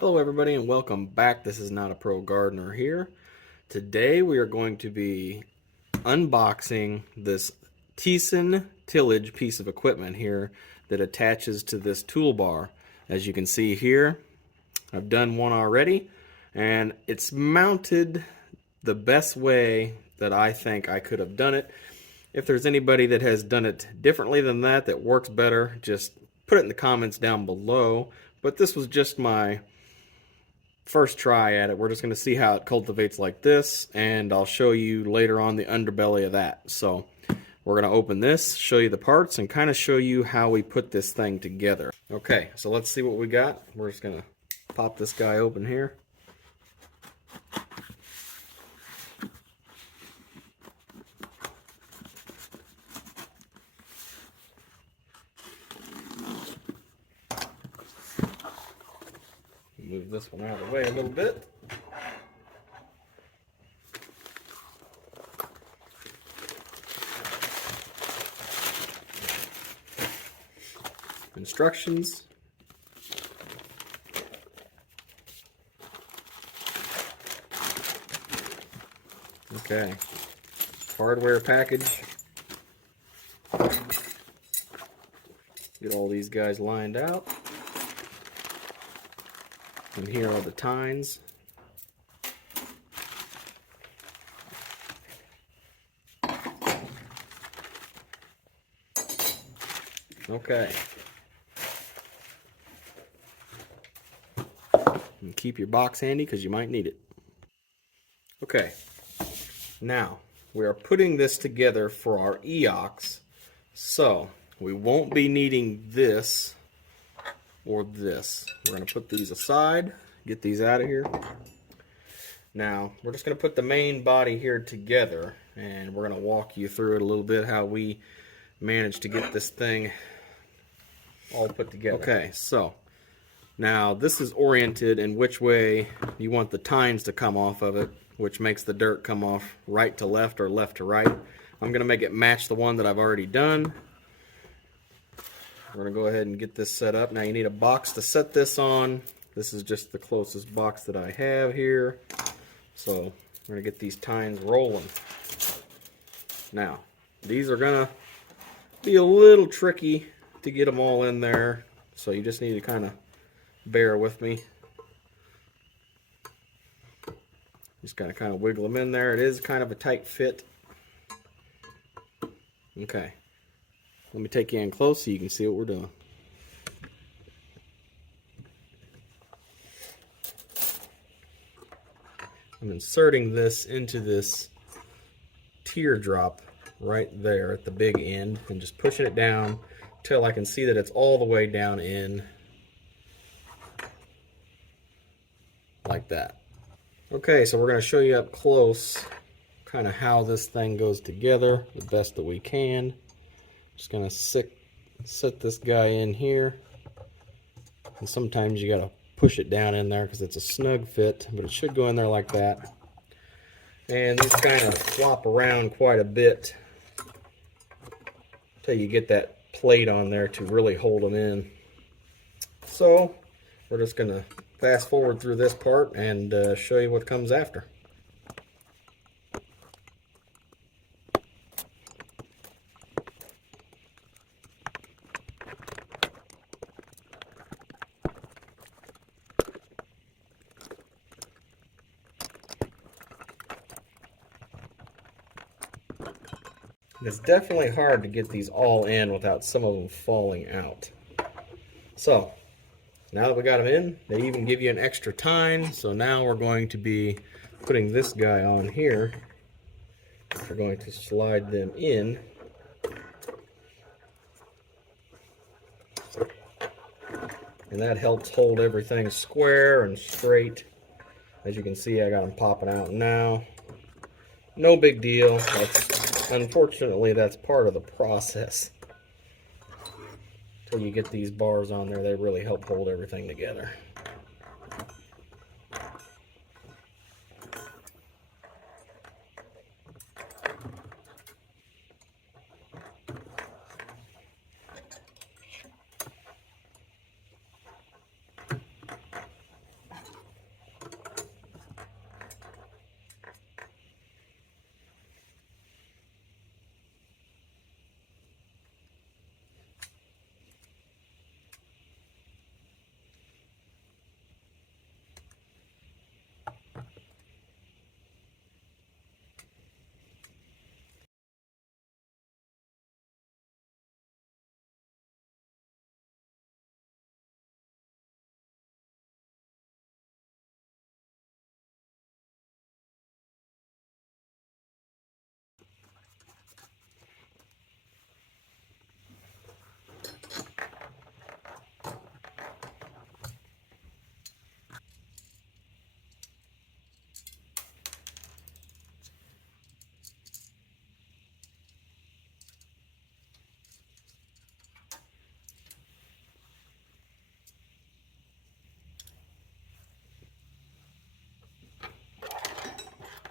Hello everybody and welcome back. This is Not a Pro Gardener here. Today we are going to be unboxing this Thiessen tillage piece of equipment here that attaches to this toolbar. As you can see here, I've done one already and it's mounted the best way that I think I could have done it. If there's anybody that has done it differently than that works better, just put it in the comments down below. But this was just my first try at it. We're just going to see how it cultivates like this, and I'll show you later on the underbelly of that. So we're going to open this, show you the parts, and kind of show you how we put this thing together. Okay, so let's see what we got. We're just going to pop this guy open here. Move this one out of the way a little bit. Instructions. Okay. Hardware package. Get all these guys lined out. And here are the tines. Okay. And keep your box handy because you might need it. Okay. Now, we are putting this together for our eox. So, we won't be needing this or this. We're going to put these aside, get these out of here. Now, we're just going to put the main body here together, and we're going to walk you through it a little bit, how we managed to get this thing all put together. Okay, so now this is oriented in which way you want the tines to come off of it, which makes the dirt come off right to left or left to right. I'm going to make it match the one that I've already done. We're going to go ahead and get this set up. Now you need a box to set this on. This is just the closest box that I have here. So we're going to get these tines rolling. Now, these are going to be a little tricky to get them all in there. So you just need to kind of bear with me. Just got to kind of wiggle them in there. It is kind of a tight fit. Okay. Let me take you in close so you can see what we're doing. I'm inserting this into this teardrop right there at the big end and just pushing it down till I can see that it's all the way down in like that. Okay, so we're going to show you up close kind of how this thing goes together the best that we can. Just going to set this guy in here, and sometimes you got to push it down in there because it's a snug fit, but it should go in there like that. And these kind of flop around quite a bit until you get that plate on there to really hold them in. So we're just going to fast forward through this part and show you what comes after. It's definitely hard to get these all in without some of them falling out. So, now that we got them in, they even give you an extra tine. So now we're going to be putting this guy on here. We're going to slide them in. And that helps hold everything square and straight. As you can see, I got them popping out now. No big deal. Unfortunately, that's part of the process. Until you get these bars on there, they really help hold everything together.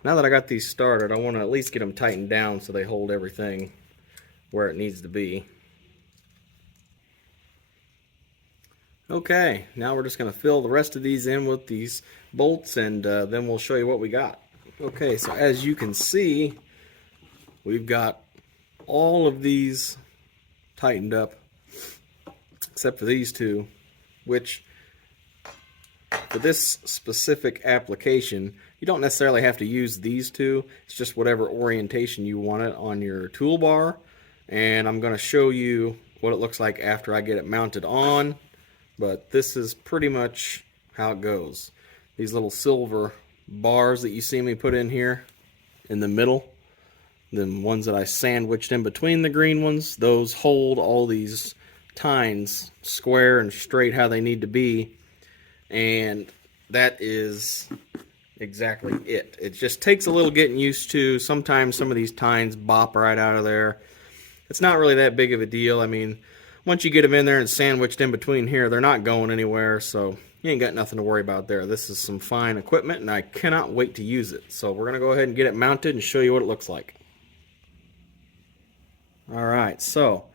now that I got these started, I want to at least get them tightened down so they hold everything where it needs to be. Okay, now we're just going to fill the rest of these in with these bolts, and then we'll show you what we got. Okay, so as you can see, we've got all of these tightened up, except for these two, which for this specific application, you don't necessarily have to use these two. It's just whatever orientation you want it on your toolbar. And I'm going to show you what it looks like after I get it mounted on. But this is pretty much how it goes. These little silver bars that you see me put in here in the middle, the ones that I sandwiched in between the green ones, those hold all these tines square and straight how they need to be. And that is exactly it. It just takes a little getting used to. Sometimes some of these tines bop right out of there. It's not really that big of a deal. I mean, once you get them in there and sandwiched in between here, they're not going anywhere, so you ain't got nothing to worry about there. This is some fine equipment, and I cannot wait to use it. So we're going to go ahead and get it mounted and show you what it looks like. Alright, so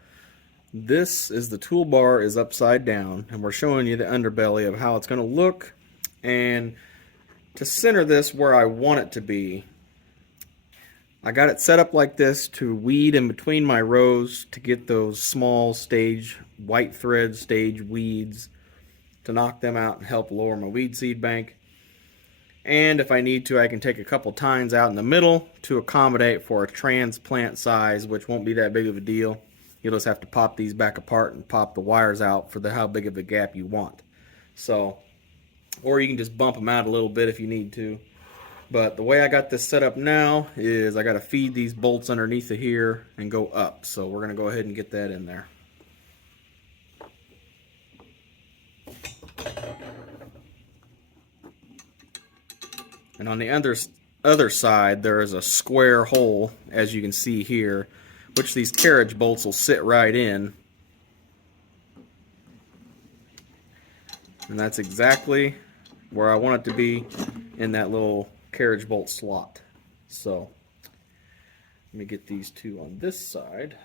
this is the toolbar is upside down, and we're showing you the underbelly of how it's going to look. And to center this where I want it to be, I got it set up like this to weed in between my rows to get those small stage white thread stage weeds, to knock them out and help lower my weed seed bank. And if I need to, I can take a couple tines out in the middle to accommodate for a transplant size, which won't be that big of a deal. You'll just have to pop these back apart and pop the wires out for how big of a gap you want. So, or you can just bump them out a little bit if you need to. But the way I got this set up now is I got to feed these bolts underneath of here and go up. So we're going to go ahead and get that in there. And on the other side, there is a square hole, as you can see here, which these carriage bolts will sit right in. And that's exactly where I want it to be, in that little carriage bolt slot. So let me get these two on this side.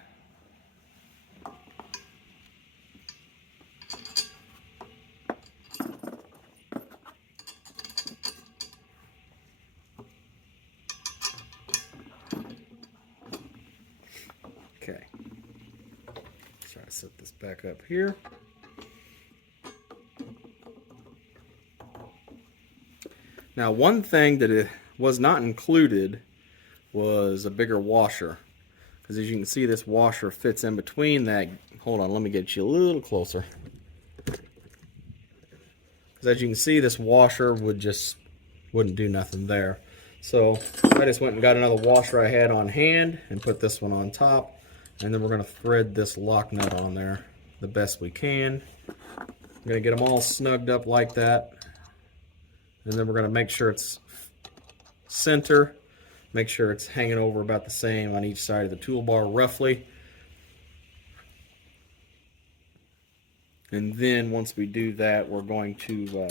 Okay, let's try to set this back up here. Now, one thing that was not included was a bigger washer, because as you can see, this washer fits in between that. Hold on, let me get you a little closer. Because as you can see, this washer wouldn't do nothing there. So I just went and got another washer I had on hand and put this one on top, and then we're going to thread this lock nut on there the best we can. I'm going to get them all snugged up like that. And then we're going to make sure it's center, make sure it's hanging over about the same on each side of the toolbar roughly. And then once we do that, we're going to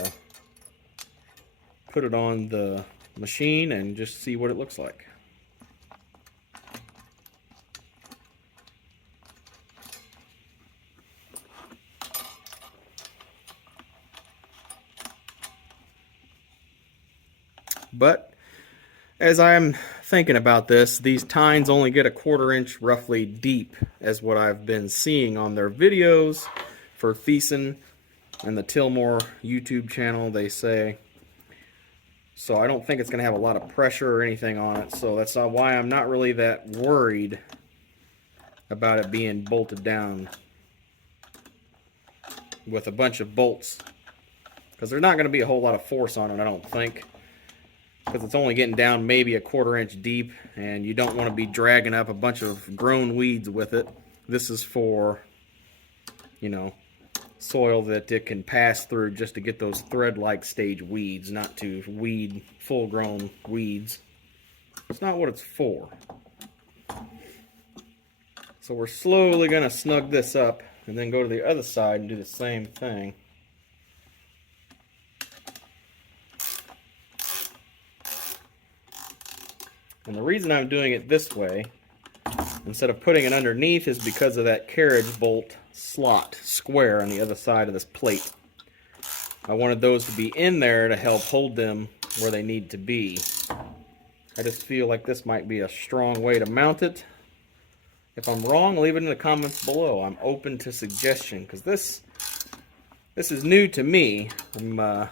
put it on the machine and just see what it looks like. But as I'm thinking about this, these tines only get a 1/4 inch roughly deep, as what I've been seeing on their videos for Thiessen and the Tilmor YouTube channel, they say. So I don't think it's going to have a lot of pressure or anything on it, so that's not why I'm not really that worried about it being bolted down with a bunch of bolts, because there's not going to be a whole lot of force on it, I don't think. Because it's only getting down maybe a 1/4 inch deep, and you don't want to be dragging up a bunch of grown weeds with it. This is for, you know, soil that it can pass through just to get those thread-like stage weeds, not to weed full-grown weeds. It's not what it's for. So we're slowly going to snug this up and then go to the other side and do the same thing. And the reason I'm doing it this way, instead of putting it underneath, is because of that carriage bolt slot square on the other side of this plate. I wanted those to be in there to help hold them where they need to be. I just feel like this might be a strong way to mount it. If I'm wrong, leave it in the comments below. I'm open to suggestion, because this is new to me. I'm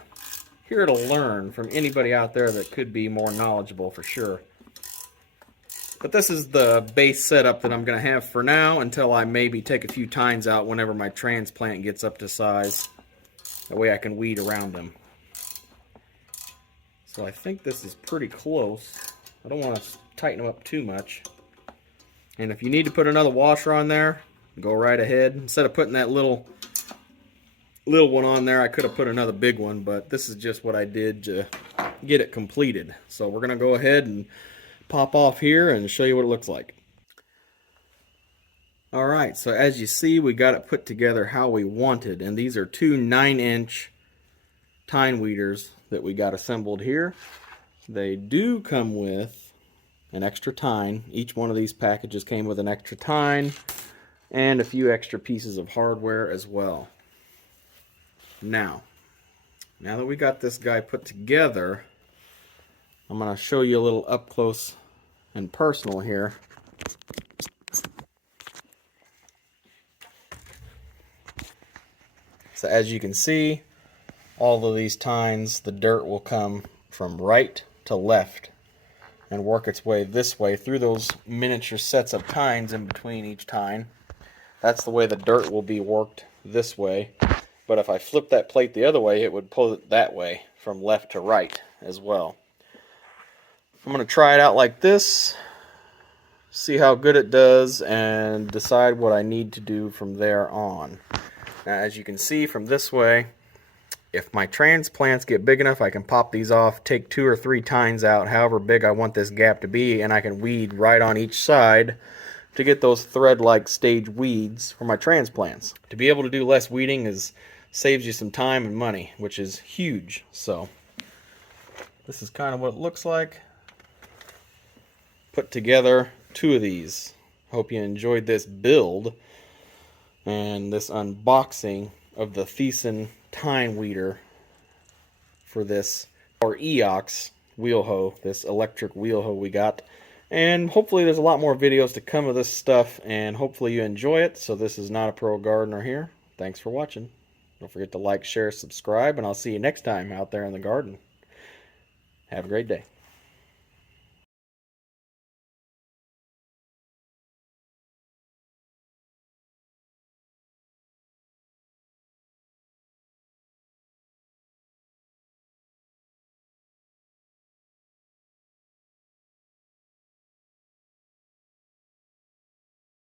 here to learn from anybody out there that could be more knowledgeable for sure. But this is the base setup that I'm going to have for now, until I maybe take a few tines out whenever my transplant gets up to size. That way I can weed around them. So I think this is pretty close. I don't want to tighten them up too much. And if you need to put another washer on there, go right ahead. Instead of putting that little one on there, I could have put another big one, but this is just what I did to get it completed. So we're going to go ahead and pop off here and show you what it looks like. Alright, so as you see, we got it put together how we wanted, and these are two 9-inch tine weeders that we got assembled here. They do come with an extra tine. Each one of these packages came with an extra tine and a few extra pieces of hardware as well. Now that we got this guy put together, I'm going to show you a little up close and personal here. So as you can see, all of these tines, the dirt will come from right to left and work its way this way through those miniature sets of tines in between each tine. That's the way the dirt will be worked this way. But if I flip that plate the other way, it would pull it that way from left to right as well. I'm going to try it out like this, see how good it does, and decide what I need to do from there on. Now, as you can see from this way, if my transplants get big enough, I can pop these off, take 2 or 3 tines out, however big I want this gap to be, and I can weed right on each side to get those thread-like stage weeds for my transplants. To be able to do less weeding saves you some time and money, which is huge. So this is kind of what it looks like. Put together 2 of these. Hope you enjoyed this build and this unboxing of the Thiessen tine weeder for this, or EOX wheel hoe, this electric wheel hoe we got. And hopefully there's a lot more videos to come of this stuff, and hopefully you enjoy it. So this is Not a Pro Gardener here. Thanks for watching. Don't forget to like, share, subscribe, and I'll see you next time out there in the garden. Have a great day.